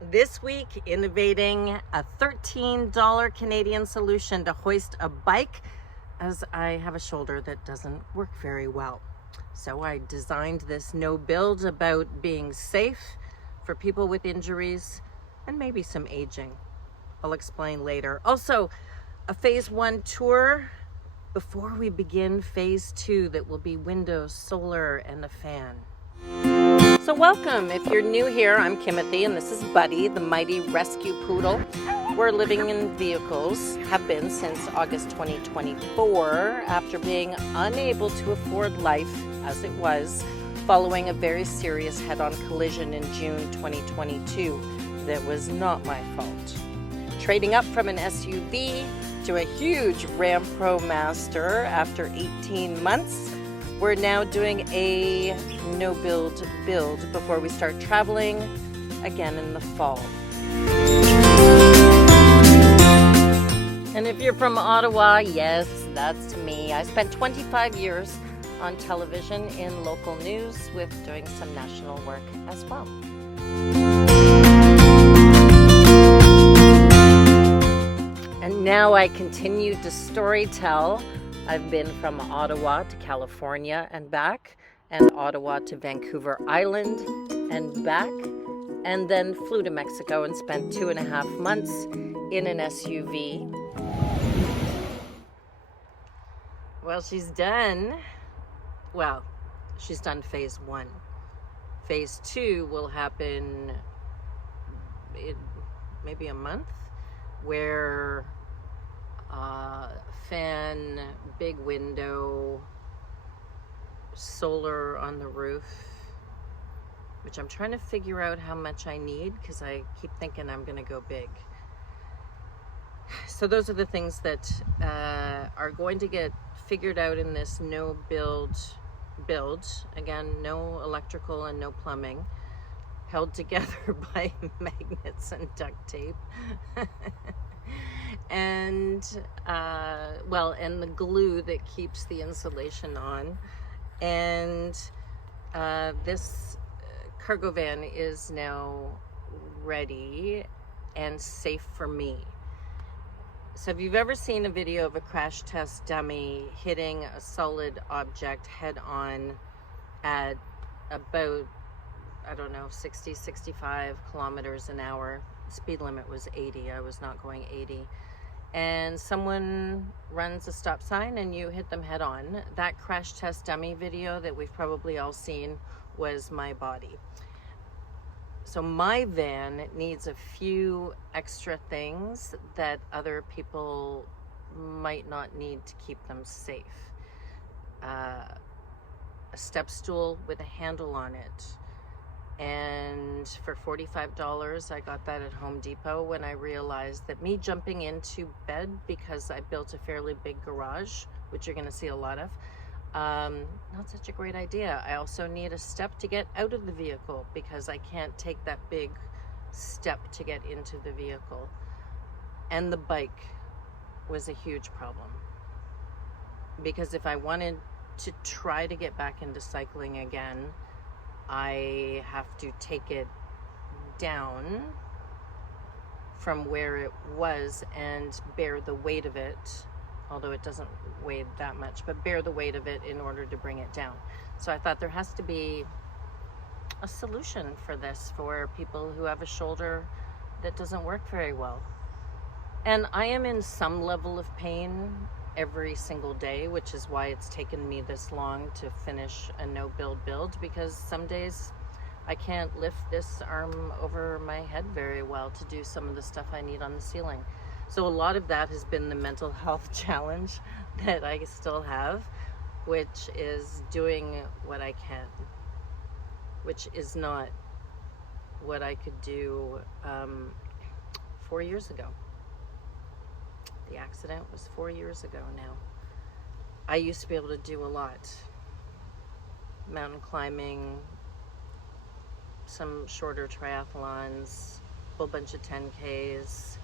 This week, innovating a $13 Canadian solution to hoist a bike, as I have a shoulder that doesn't work very well. So I designed this no build about being safe for people with injuries and maybe some aging. I'll explain later. Also, a phase 1 tour before we begin phase 2 that will be windows, solar, and a fan. So welcome. If you're new here, I'm Kimothy, and this is Buddy, the mighty rescue poodle. We're living in vehicles, have been since August 2024, after being unable to afford life as it was, following a very serious head-on collision in June 2022 that was not my fault. Trading up from an SUV to a huge Ram Pro Master after 18 months, we're now doing a no-build build before we start traveling again in the fall. And if you're from Ottawa, yes, that's me. I spent 25 years on television in local news with doing some national work as well. And now I continue to storytell. I've been from Ottawa to California and back, and Ottawa to Vancouver Island and back, and then flew to Mexico and spent 2.5 months in an SUV. Well, she's done phase 1. Phase 2 will happen in maybe a month, where fan, big window, solar on the roof, which I'm trying to figure out how much I need because I keep thinking I'm going to go big. So those are the things that are going to get figured out in this no build. Again, no electrical and no plumbing, held together by magnets and duct tape. And and the glue that keeps the insulation on. And this cargo van is now ready and safe for me. So if you've ever seen a video of a crash test dummy hitting a solid object head on at about, 60, 65 kilometers an hour, speed limit was 80, I was not going 80, and someone runs a stop sign and you hit them head on, that crash test dummy video that we've probably all seen was my body. So my van needs a few extra things that other people might not need to keep them safe. A step stool with a handle on it. And for $45, I got that at Home Depot when I realized that me jumping into bed, because I built a fairly big garage, which you're going to see a lot of, not such a great idea. I also need a step to get out of the vehicle because I can't take that big step to get into the vehicle. And the bike was a huge problem, because if I wanted to try to get back into cycling again, I have to take it down from where it was and bear the weight of it, although it doesn't weigh that much, but bear the weight of it in order to bring it down. So I thought there has to be a solution for this for people who have a shoulder that doesn't work very well. And I am in some level of pain every single day, which is why it's taken me this long to finish a no build, because some days I can't lift this arm over my head very well to do some of the stuff I need on the ceiling. So a lot of that has been the mental health challenge that I still have, which is doing what I can, which is not what I could do 4 years ago. The accident was 4 years ago now. I used to be able to do a lot. Mountain climbing, some shorter triathlons, a whole bunch of 10Ks,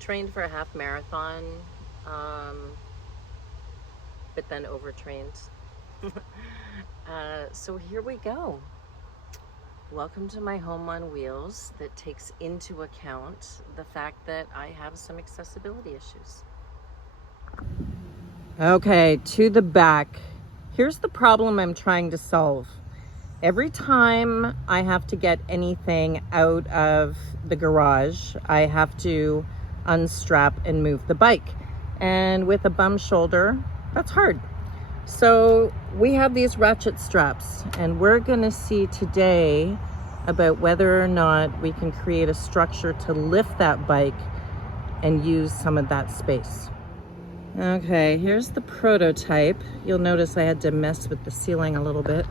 trained for a half marathon, but then overtrained. So here we go. welcome to my home on wheels that takes into account the fact that I have some accessibility issues. Okay, to the back. Here's the problem I'm trying to solve. Every time I have to get anything out of the garage, I have to unstrap and move the bike. And with a bum shoulder, that's hard. So we have these ratchet straps, and we're gonna see today about whether or not we can create a structure to lift that bike and use some of that space. Okay, here's the prototype. You'll notice I had to mess with the ceiling a little bit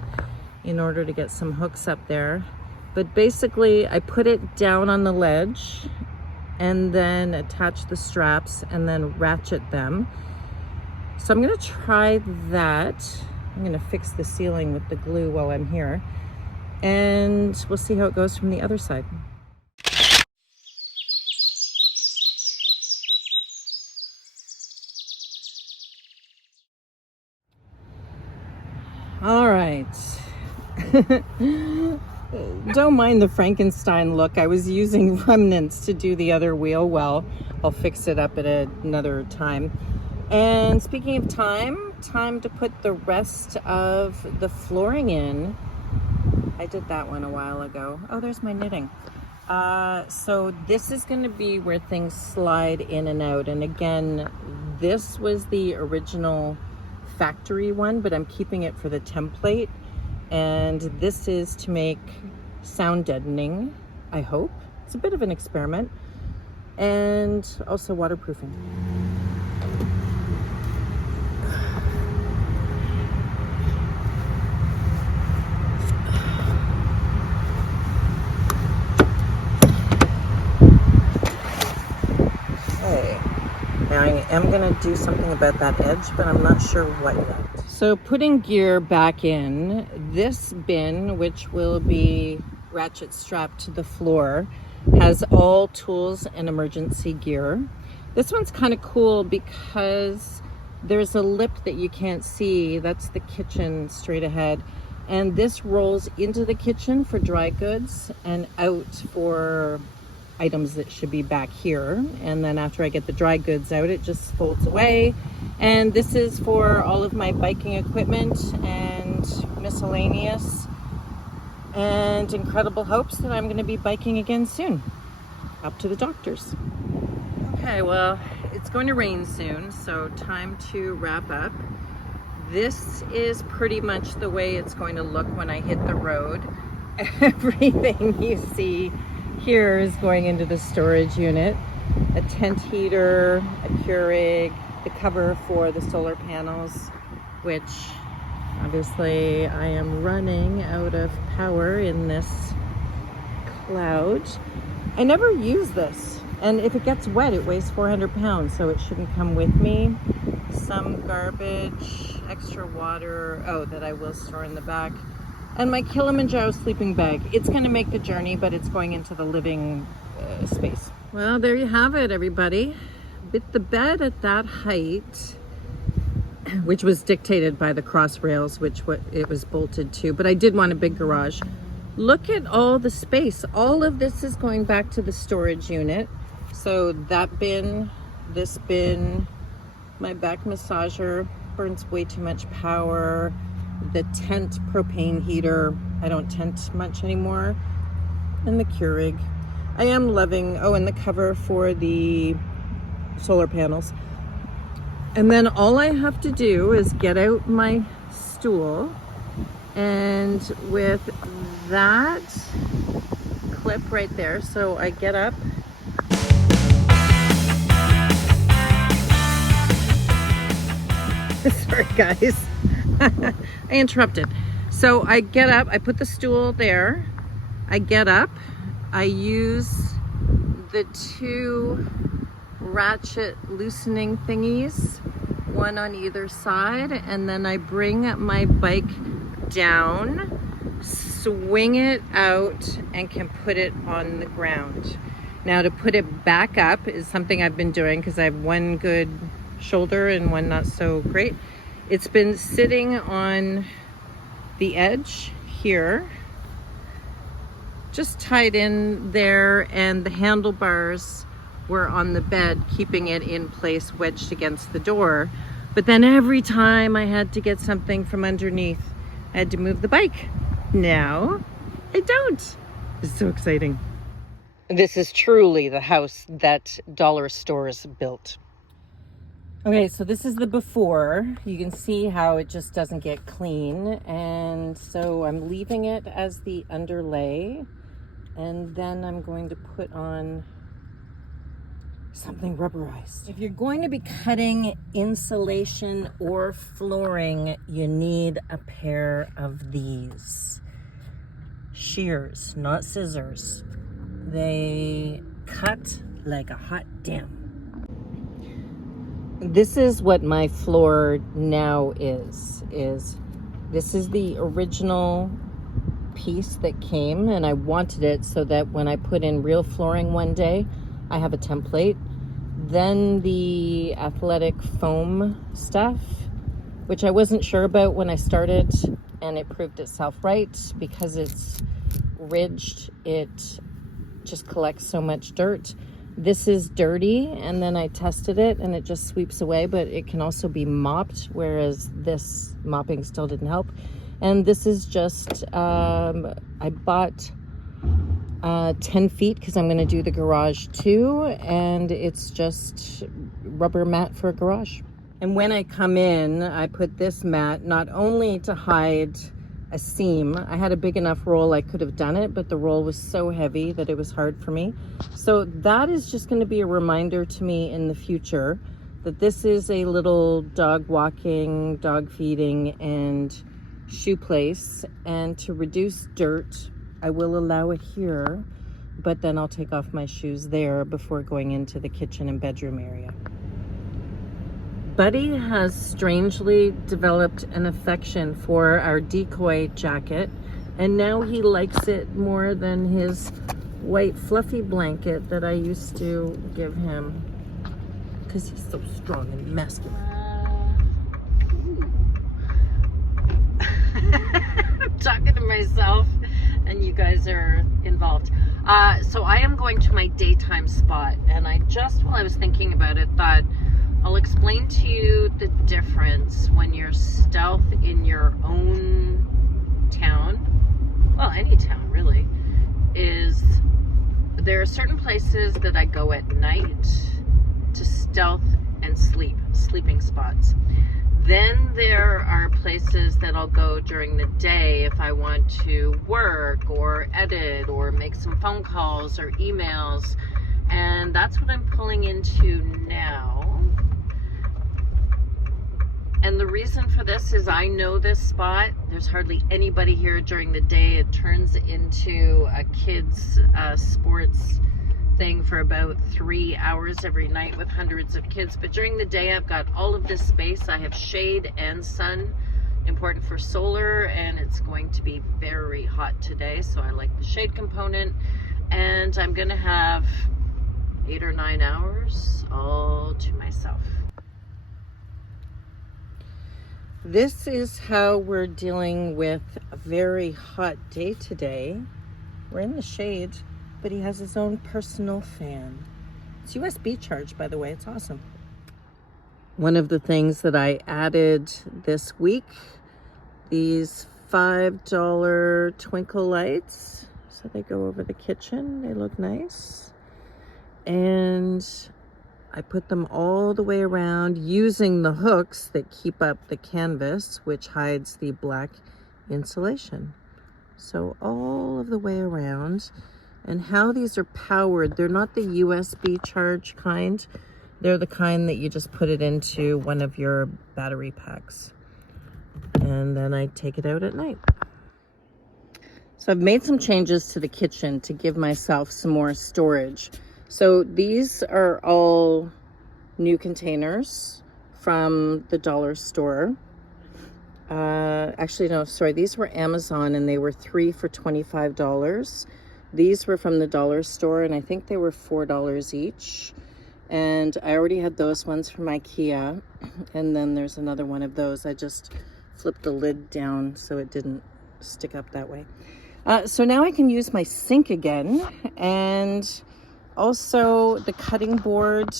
in order to get some hooks up there. But basically, I put it down on the ledge and then attach the straps and then ratchet them. So I'm gonna try that. I'm gonna fix the ceiling with the glue while I'm here, and we'll see how it goes from the other side. All right. Don't mind the Frankenstein look. I was using remnants to do the other wheel. Well, I'll fix it up at another time. And speaking of time to put the rest of the flooring in. I did that one a while ago. Oh, there's my knitting. So this is going to be where things slide in and out. And again, this was the original factory one, but I'm keeping it for the template. And this is to make sound deadening, I hope. It's a bit of an experiment. And also waterproofing. I am going to do something about that edge, but I'm not sure what yet. So putting gear back in, this bin, which will be ratchet strapped to the floor, has all tools and emergency gear. This one's kind of cool because there's a lip that you can't see. That's the kitchen straight ahead. And this rolls into the kitchen for dry goods and out for items that should be back here. And then after I get the dry goods out, it just folds away. And this is for all of my biking equipment and miscellaneous, and incredible hopes that I'm going to be biking again soon, up to the doctors. Okay, well, it's going to rain soon, so time to wrap up. This is pretty much the way it's going to look when I hit the road. Everything you see here is going into the storage unit. A tent heater, a Keurig, the cover for the solar panels, which obviously I am running out of power in this cloud. I never use this, and if it gets wet, it weighs 400 pounds, so it shouldn't come with me. Some garbage, extra water, that I will store in the back. And my Kilimanjaro sleeping bag. It's going to make the journey, but it's going into the living space. Well, there you have it, everybody. With the bed at that height, which was dictated by the cross rails, which it was bolted to, but I did want a big garage. Look at all the space. All of this is going back to the storage unit. So that bin, this bin, my back massager burns way too much power. The tent propane heater, I don't tent much anymore, and the Keurig. I am loving, and the cover for the solar panels. And then all I have to do is get out my stool, and with that clip right there, so I get up. Sorry guys. I interrupted. So I get up, I put the stool there, I get up, I use the two ratchet loosening thingies, one on either side, and then I bring my bike down, swing it out, and can put it on the ground. Now to put it back up is something I've been doing because I have one good shoulder and one not so great. It's been sitting on the edge here, just tied in there, and the handlebars were on the bed, keeping it in place, wedged against the door. But then every time I had to get something from underneath, I had to move the bike. Now I don't. It's so exciting. This is truly the house that dollar stores built. Okay, so this is the before. You can see how it just doesn't get clean. And so I'm leaving it as the underlay. And then I'm going to put on something rubberized. If you're going to be cutting insulation or flooring, you need a pair of these. Shears, not scissors. They cut like a hot damn. This is what my floor now is this is the original piece that came, and I wanted it so that when I put in real flooring one day, I have a template. Then the athletic foam stuff, which I wasn't sure about when I started, and it proved itself right because it's ridged, it just collects so much dirt. This is dirty, and then I tested it and it just sweeps away, but it can also be mopped, whereas this mopping still didn't help. And this is just, I bought 10 feet because I'm going to do the garage too, and it's just rubber mat for a garage. And when I come in, I put this mat not only to hide a seam. I had a big enough roll I could have done it, but the roll was so heavy that it was hard for me. So that is just going to be a reminder to me in the future that this is a little dog walking, dog feeding, and shoe place. And to reduce dirt, I will allow it here, but then I'll take off my shoes there before going into the kitchen and bedroom area. Buddy has strangely developed an affection for our decoy jacket, and now he likes it more than his white fluffy blanket that I used to give him because he's so strong and masculine. I'm talking to myself and you guys are involved. So I am going to my daytime spot, and I just, while I was thinking about it, thought I'll explain to you the difference when you're stealth in your own town, well, any town really, is there are certain places that I go at night to stealth and sleeping spots. Then there are places that I'll go during the day if I want to work or edit or make some phone calls or emails, and that's what I'm pulling into now. And the reason for this is I know this spot. There's hardly anybody here during the day. It turns into a kids' sports thing for about 3 hours every night with hundreds of kids. But during the day, I've got all of this space. I have shade and sun, important for solar, and it's going to be very hot today. So I like the shade component, and I'm gonna have 8 or 9 hours all to myself. This is how we're dealing with a very hot day today. We're in the shade, but he has his own personal fan. It's USB charged, by the way. It's awesome. One of the things that I added this week, these $5 twinkle lights. So they go over the kitchen. They look nice. And I put them all the way around using the hooks that keep up the canvas, which hides the black insulation. So all of the way around. And how these are powered, they're not the USB charge kind. They're the kind that you just put it into one of your battery packs. And then I take it out at night. So I've made some changes to the kitchen to give myself some more storage. So these are all new containers from the dollar store. Actually, no, sorry, these were Amazon, and they were 3 for $25. These were from the dollar store, and I think they were $4 each. And I already had those ones from IKEA. And then there's another one of those. I just flipped the lid down so it didn't stick up that way. So now I can use my sink again, and also the cutting board.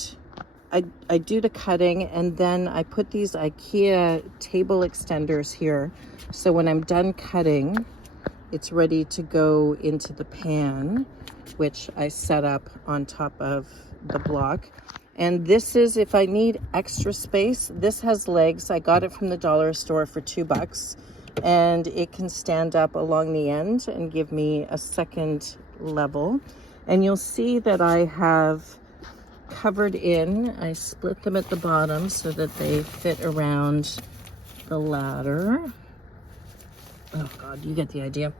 I do the cutting, and then I put these IKEA table extenders here. So when I'm done cutting, it's ready to go into the pan, which I set up on top of the block. And this is, if I need extra space, this has legs. I got it from the dollar store for $2, and it can stand up along the end and give me a second level. And you'll see that I have covered in, I split them at the bottom so that they fit around the ladder. Oh God, you get the idea.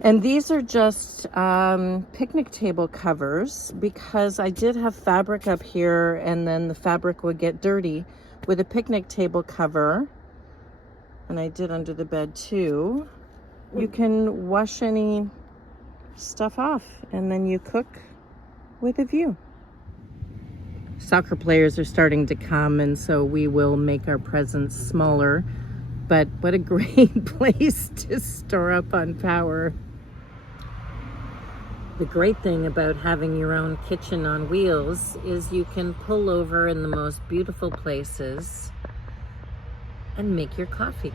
And these are just picnic table covers, because I did have fabric up here and then the fabric would get dirty. With a picnic table cover, and I did under the bed too, you can wash any stuff off and then you cook with a view. Soccer players are starting to come, and so we will make our presents smaller. But what a great place to store up on power. The great thing about having your own kitchen on wheels is you can pull over in the most beautiful places and make your coffee.